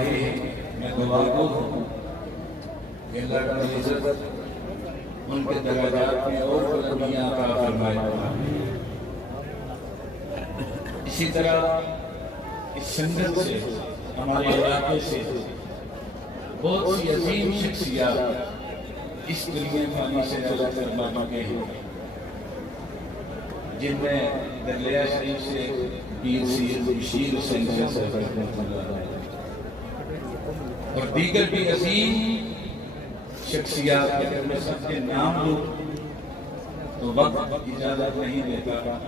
میں دعا گو ہوں کہ اللہ رب العزت ان کے درجات میں اور بلندیاں عطا فرمائے۔ اسی طرح اس سنگت سے ہمارے علاقے سے بہت سی عظیم شخصیات اس دنیا فانی سے چلا کر مر چکے ہیں، جن میں دریا شریف سے پیر سید بشیر حسین صاحب رحمۃ اللہ علیہ اور دیگر بھی عظیم شخصیات، اگر میں سب کے نام لوں تو وقت اجازت نہیں دیتا۔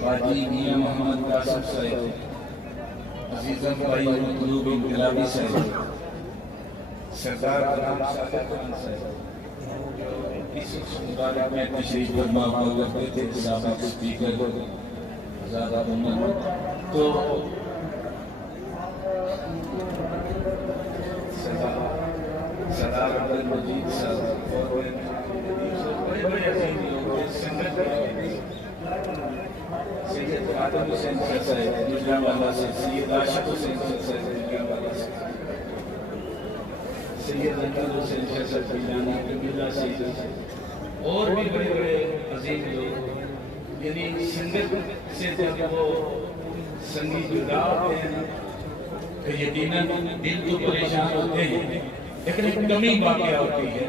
باجی میاں محمد قاسم صاحب، عزیزم بھائی مطلوب انقلابی صاحب، سردار غلام صادق خان صاحب، اس مبارک میں تشریف فرما ہوا کرتے تھے، سابق اسپیکر زیادہ عمر تو سردار عبد المجید صاحب اور بڑے بڑے عظیم لوگ تھے، سنگت سید خاتم حسین صاحب گجرانوالہ سے، سید عاشق حسین صاحب گجرانوالہ سے، سید انکل حسین صاحب گیلانی قبیلہ سے، اور بھی بڑے بڑے عظیم لوگ، یعنی سنگت سے جب وہ سنگی جدا ہوتے ہیں تو یقیناً دل تو پریشان ہوتے ہیں، لیکن ایک کمی واقع ہوتی ہے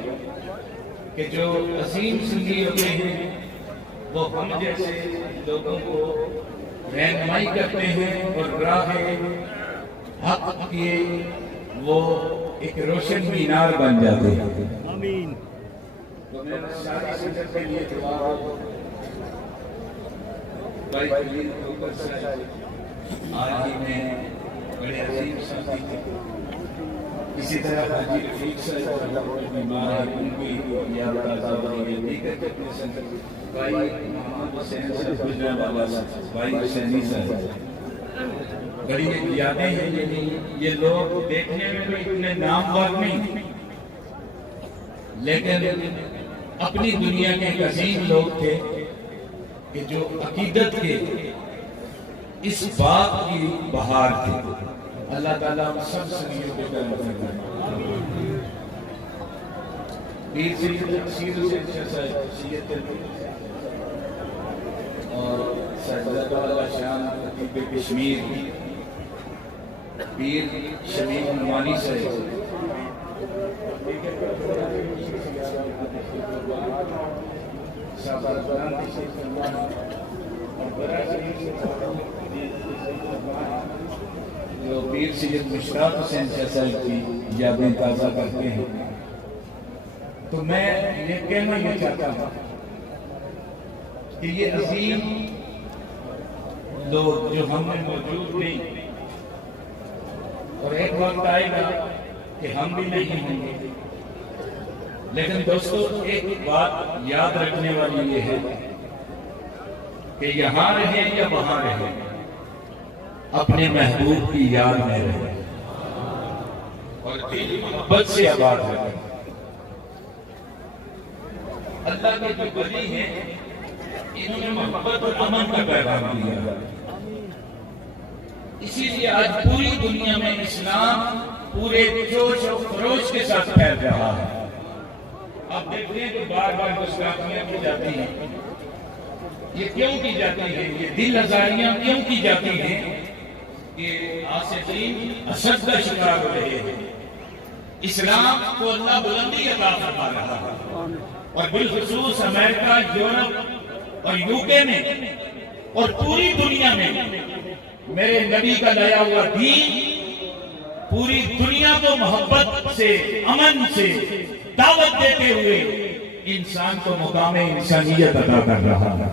کہ جو عظیم سنگی ہوتے ہیں وہ ہم جیسے لوگوں کو رہنمائی کرتے ہیں اور راہ حق کی وہ ایک روشن مینار بن جاتے ہیں۔ آمین۔ تو میں ساری سنگت کے لیے دعا بھائی خلیل کوکر صاحب آج ہی میں بڑے عظیم سنگی تھے، اسی طرح حاجی رفیق صاحب بیمار ہیں، ان کی یاد تازہ ہو رہی ہے، دیگر کے اپنے سنگت بھائی محمد حسین صاحب گجرانوالہ صاحب، بھائی حسینی صاحب، بڑی ایک یادیں ہیں۔ یہ لوگ دیکھنے میں بھی اتنے نامور نہیں، لیکن اپنی دنیا کے ایک عظیم لوگ تھے کہ جو عقیدت کے اس بات کی بہار تھی۔ اللہ تعالیٰ ہم سب سنگیوں کے کرم فرمائے۔ پیر سید حسین صاحب، سید اور سید اللہ شان خطیب کشمیر، پیر شمیع نعمانی صاحب، جو پیر سید مشتاق حسین صاحب کی یادیں تازہ کرتے ہیں، تو میں یہ کہنا یہ چاہتا ہوں کہ یہ عظیم لوگ جو ہم میں موجود نہیں، اور ایک وقت آئے گا کہ ہم بھی نہیں ہوں گے، لیکن دوستو ایک بات یاد رکھنے والی یہ ہے کہ یہاں رہیں یا وہاں رہیں، اپنے محبوب کی یاد میں رہیں اور دل محبت سے آباد رہیں۔ اللہ کے جو ولی ہیں انہوں نے محبت اور امن کا پیغام دیا، اسی لیے آج پوری دنیا میں اسلام پورے جوش و خروش کے ساتھ پھیل رہا ہے۔ آپ دیکھتے ہیں کہ بار بار گستاخیاں کی جاتی ہیں، یہ کیوں کی جاتی ہیں؟ یہ دل آزاریاں کیوں کی جاتی ہیں کہ عاشقین حسد کا شکار ہو رہے ہیں؟ اسلام کو اللہ بلندی عطا فرما رہا ہے، اور بالخصوص امریکہ، یورپ اور یوکے میں اور پوری دنیا میں میرے نبی کا لایا ہوا دین پوری دنیا کو محبت سے، امن سے دعوت دیتے ہوئے انسان کو مقام انسانیت عطا کر رہا ہے،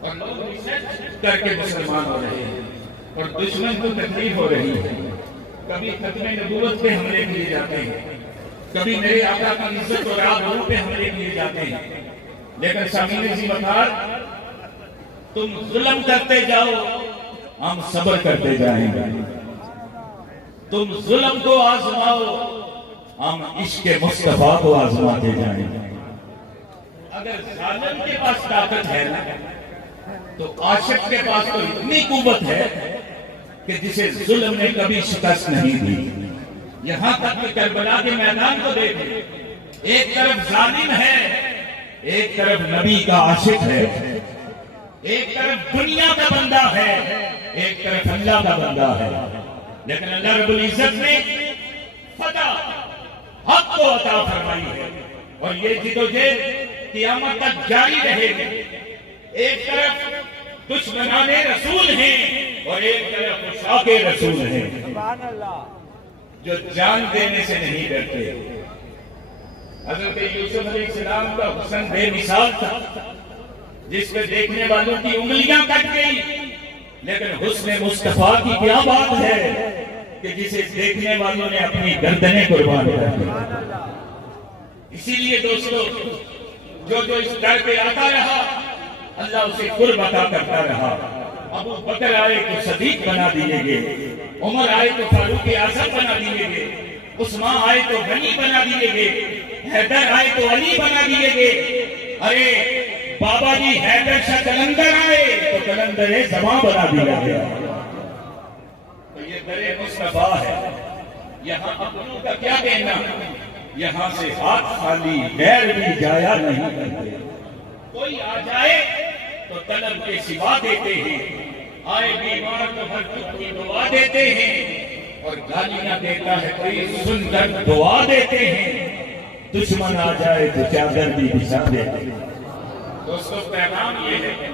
اور لوگ ریسرچ کر کے مسلمان ہو رہے ہیں اور دشمن کو تکلیف ہو رہی ہے۔ کبھی ختم نبوت پہ حملے کیے جاتے ہیں، کبھی میرے آقا کی عزت اور آبرو پہ حملے کیے جاتے ہیں، لیکن سامعین عزیز مطار، تم ظلم کرتے جاؤ، ہم صبر کرتے جائیں گے۔ تم ظلم کو آزماؤ، ہم عشق مصطفیٰ کو آزماتے جائیں گے۔ اگر ظالم کے پاس طاقت ہے نا تو عاشق کے پاس تو اتنی قوت ہے کہ جسے ظلم نے کبھی شکست نہیں دی. یہاں تک کہ کربلا کے میدان کو دیکھیں، ایک طرف ظالم ہے، ایک طرف نبی کا عاشق ہے، ایک طرف دنیا کا بندہ ہے، ایک طرف اللہ کا بندہ ہے، لیکن اللہ رب العزت نے فتح حق کو عطا فرمائی ہے. اور یہ جدوجہد قیامت تک جاری رہے گی. ایک طرف دشمنان رسول ہیں اور ایک طرف عشاق رسول ہیں جو جان دینے سے نہیں ڈرتے. حضرت یوسف علیہ السلام کا حسن بے مثال تھا، جس پہ دیکھنے والوں کی انگلیاں کٹ گئی، لیکن حسن مصطفیٰ کی کیا بات ہے کہ جسے دیکھنے والوں نے اپنی گردنیں قربان کر دی. اسی لیے دوستو، جو اس در پہ آتا رہا اللہ اسے قرب عطا کرتا رہا. ابو بکر آئے تو صدیق بنا دیے گئے، عمر آئے تو فاروق اعظم بنا دیے گئے، عثمان آئے تو غنی بنا دیے گئے، حیدر آئے تو علی بنا دیے گئے. ارے بابا جی حیدر شاہ قلندر آئے تو قلندر زمان بنا دیا گیا. تو یہ در مصطفیٰ ہے. یہاں اپنوں کا کیا کہنا، یہاں سے ہاتھ خالی غیر بھی جایا نہیں کرتے. کوئی آ جائے تو طلب کے سوا دیتے ہیں، آئے بیمار تو ہر دکھ کی دعا دیتے ہیں، اور گالیاں دیتا ہے کوئی سن کر دعا دیتے ہیں. دشمن آ جائے تو چادر بھی بچھا دیتے ہیں. دوستو پیغام یہ ہے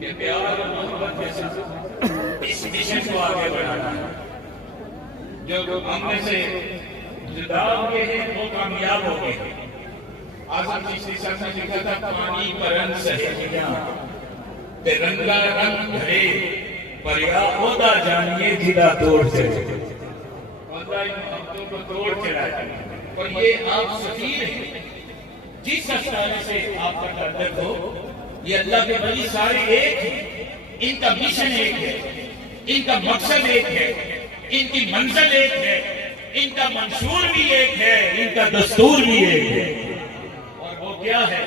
کہ پیار اور محبت کے ساتھ اس مشن کو آگے بڑھانا ہے. جو ہم میں سے جدا ہو گئے ہیں وہ کامیاب ہو گئے ہیں. آزم چیزی صاحب نے لکھا تھا پانی پرن سہیلیاں تے رنگا رنگ بھرے پریا ہوتا جانیے جدا توڑ سے اللہ ان محبتوں کو توڑ چلائے. اور یہ آپ سفیر ہیں، جس استعانے سے آپ کا تعلق ہو. یہ اللہ کے ولی سارے ایک ہیں، ان کا مشن ایک ہے، ان کا مقصد ایک ہے، ان کی منزل ایک ہے، ان کا منشور بھی ایک ہے، ان کا دستور بھی ایک ہے. اور وہ کیا ہے؟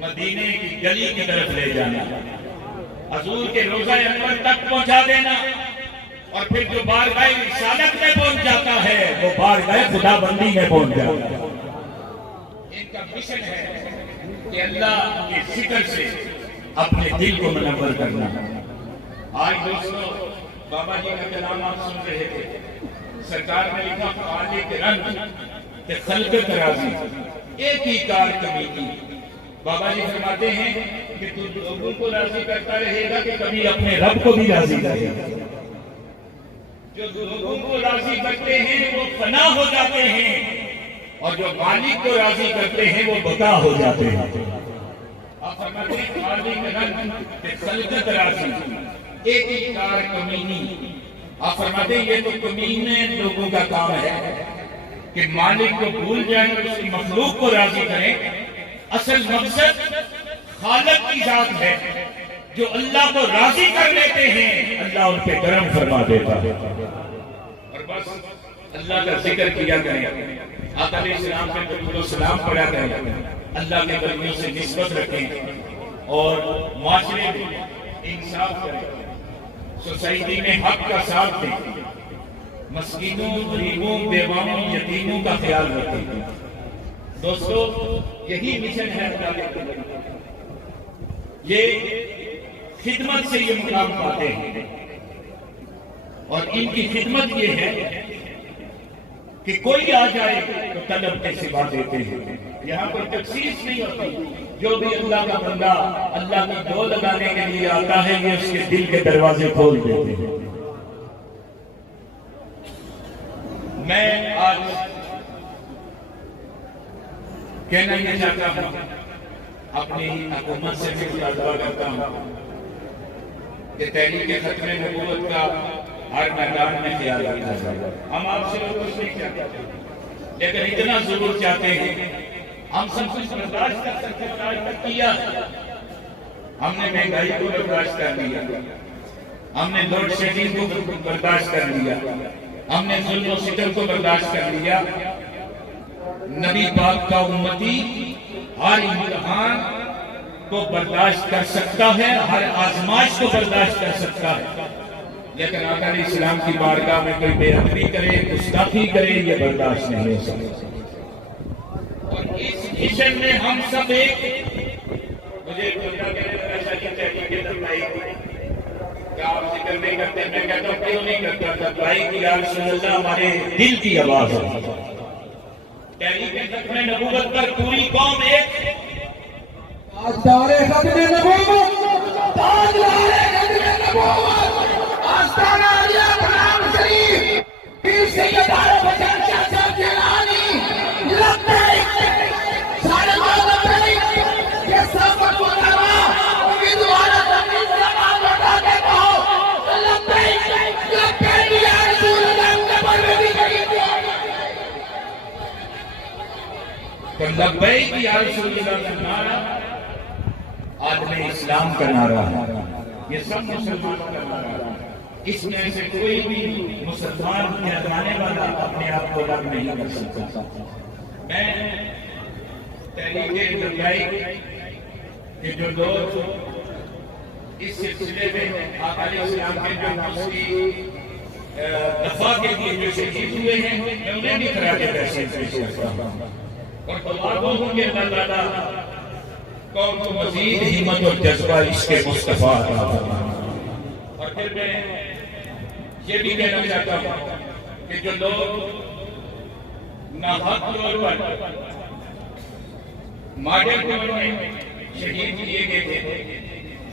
مدینے کی گلی کی طرف لے جانا، حضور کے روضہ انور تک پہنچا دینا، اور پھر جو بارگاہ رسالت میں پہنچ جاتا ہے وہ بارگاہ خدا بندی میں پہنچ جاتا ہے. ان کا مشن ہے کہ اللہ کے ذکر سے اپنے دل کو منور کرنا. آج دوستو بابا جی کا کلام آپ سن رہے تھے. سرکار نے لکھا خالق رنگ تے خلقت راضی ایک ہی کار کمی کی. بابا جی فرماتے ہیں کہ تو لوگوں کو راضی کرتا رہے گا کہ کبھی اپنے رب کو بھی راضی کرے گا. جو لوگوں کو راضی کرتے ہیں وہ فنا ہو جاتے ہیں، اور جو مالک کو راضی کرتے ہیں وہ بقا ہو جاتے ہیں. آپ فرماتے ہیں خالق رنگ تے خلقت راضی ایک ہی کار کمینی. آپ فرماتے ہیں یہ تو کمینے لوگوں کا کام ہے کہ مالک کو بھول جائیں اور اس کی مخلوق کو راضی کریں. اصل مقصد خالق کی ذات ہے. جو اللہ کو راضی کر لیتے ہیں اللہ ان پہ کرم فرما دیتا ہے. اور بس اللہ کا ذکر کیا کریں، آقا علیہ السلام سے درود و سلام پڑھا کریں، اللہ کے بندوں سے نسبت رکھیں، اور معاشرے میں انصاف کریں، سوسائٹی میں حق کا ساتھ دیں، مسکینوں، غریبوں، بیواؤں، یتیموں کا خیال رکھیں. دوستو یہی مشن ہے اللہ کے. یہ خدمت سے یہ مقام پاتے ہیں، اور ان کی خدمت یہ ہے کہ کوئی آ جائے تو طلب کے سوا دیتے ہیں. یہاں پر تخصیص نہیں ہوتی. جو بھی اللہ کا بندہ اللہ کی دو لگانے کے لیے آتا ہے یہ اس کے دل کے دروازے کھول دیتے ہیں. میں آج کہنا یہ چاہتا ہوں، اپنی حکومت سے بھی مطالبہ کرتا ہوں کہ تحریک ختم نبوت کا ہر میدان میں خیال رکھا جائے. ہم آپ سے کچھ نہیں چاہتے، لیکن اتنا ضرور چاہتے ہیں. ہم سب کچھ برداشت کر سکتے ہیں، آج تک کیا. ہم نے مہنگائی کو برداشت کر لیا، ہم نے لوڈ شیڈنگ کو برداشت کر لیا، ہم نے ظلم و ستم کو برداشت کر لیا. نبی پاک کا امتی ہر امتحان کو برداشت کر سکتا ہے، ہر آزمائش کو برداشت کر سکتا ہے، لیکن آقا علیہ السلام کی بارگاہ میں کوئی بے ادبی کرے، گستاخی کرے، یہ برداشت نہیں ہو سکتا۔ اور اس مشن میں ہم سب ایک، مجھے کیا آپ ذکر نہیں کرتے؟ میں کہتا ہوں کیوں نہیں کرتا تھا؟ بھائی کی یا رسول اللہ ہمارے دل کی آواز ہے۔ تحریک ختم نبوت پر پوری قوم ایک، تاجدار ختم نبوت، تاجدار ختم نبوت، آستانہ علیہ غلام شریف، پیر سید عارف حسین شاہ صاحب جیلانی، لبیک، سارے لبیک، یہ سب علماء امیدوارہ تقریب زبان لوٹا کے کہو لبیک، لبیک یا رسول اللہ، قبر میں بھی شہید ہو۔ تو لبیک یا رسول اللہ کا نعرہ عالم اسلام کا نعرہ ہے، یہ سب مسلمانوں کا نعرہ ہے۔ اس میں سے کوئی بھی مسلمان کہلانے والا اپنے آپ کو الگ نہیں کر سکتا۔ میں تحریک لبیک کے جو لوگ اس سلسلے میں آقا علیہ السلام کے جو دوسری دفعہ کے لیے جو شہید ہوئے ہیں، میں انہیں بھی خراج تحسین پیش کرتا ہوں اور دعا ہوں کہ اللہ تعالیٰ قوم کو مزید ہمت اور جذبہ عشق مصطفیٰ عطا فرمائے۔ اور پھر میں یہ بھی کہنا چاہتا ہوں کہ جو لوگ ناحق طور پر ماڈل طور میں شہید کیے گئے تھے،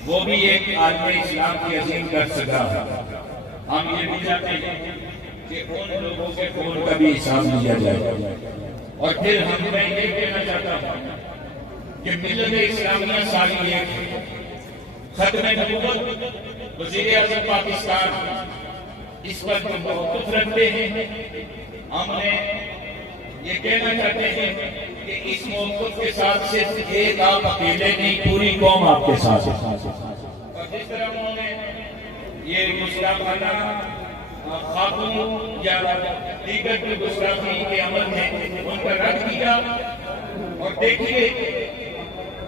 وہ بھی ایک عالم اسلام کی عظیم کر سکا۔ ہم یہ بھی چاہتے ہیں کہ ان لوگوں کے خون کا بھی حساب لیا جائے۔ اور پھر میں یہ کہنا چاہتا ہوں کہ ملت اسلامیہ ساری ایک ہے۔ ختم نبوت وزیر اعظم پاکستان اس پر جو موقف رکھتے ہیں، ہم نے یہ کہنا چاہتے ہیں کہ اس موقف کے ساتھ صرف ایک آپ اکیلے نہیں، پوری قوم آپ کے ساتھ ہے۔ اور جس طرح انہوں نے یہ گستاخانہ خاتون یا دیگر جو گستاخی کے عمل ہیں ان کا رد کیا، اور دیکھیے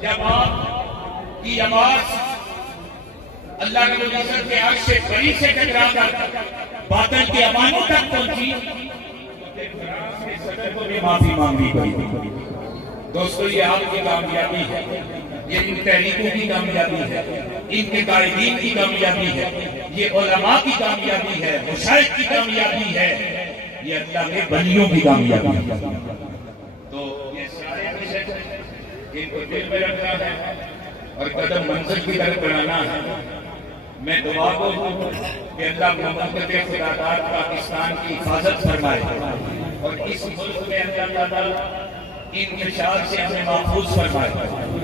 جب آپ کی آواز اللہ رب العزت کے عرش بری سے ٹکرا کر باطل کے عواموں تک پہنچی، فرانس کے صدر کو بھی معافی مانگنی پڑی۔ دوستو، یہ آپ کی کامیابی ہے، یہ ان تحریکوں کی کامیابی ہے، ان کے قائدین کی کامیابی ہے، یہ علماء کی کامیابی ہے، مشائخ کی کامیابی ہے، یہ اللہ کے ولیوں کی کامیابی ہے۔ تو یہ سارے مشن ان کو دل میں رکھنا ہے اور قدم منزل کی طرف بڑھانا ہے۔ میں دعا کو کہ اللہ مملکت خداداد پاکستان کی حفاظت فرمائے اور اس ملک میں اللہ تعالیٰ انتشار سے ہمیں محفوظ فرمائے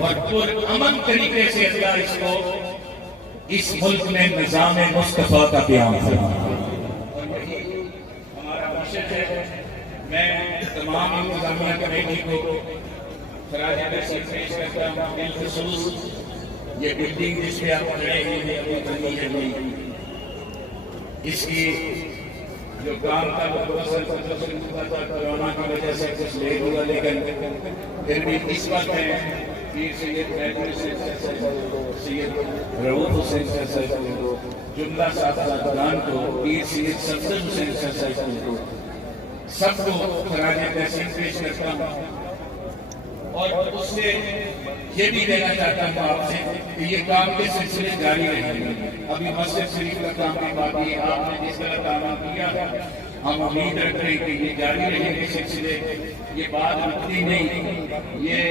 اور پرامن طریقے سے اللہ اس کو اس ملک میں نظام مصطفیٰ کا قیام فرمائے۔ اور یہی ہمارا مقصد ہے۔ میں تمام انتظامیہ کمیٹی کو خراج تحسین پیش کرتا ہوں، بالخصوص یہ بلڈنگ جس پہ آپ کھڑے ہیں ابھی بنی ہے نہیں، اس کی جو کام تھا وہ کورونا کی وجہ سے کچھ لیٹ ہوا، لیکن پھر بھی اس وقت میں پیر سید محمود حسین صاحب، سید رؤوف حسین صاحب، جملہ صاحبان کو، پیر سید صفدر حسین صاحب کو، سب کو خراج تحسین پیش کرتا ہوں۔ اور اس سے یہ بھی کہنا چاہتا ہوں آپ سے کہ یہ کام کے سلسلے جاری رہیں گے۔ ابھی مسجد شریف کا کام بھی باقی ہے، آپ نے جس طرح کام کیا ہے ہم امید رکھ رہے ہیں کہ یہ جاری رہیں گے سلسلے، یہ بات رکھتی نہیں، یہ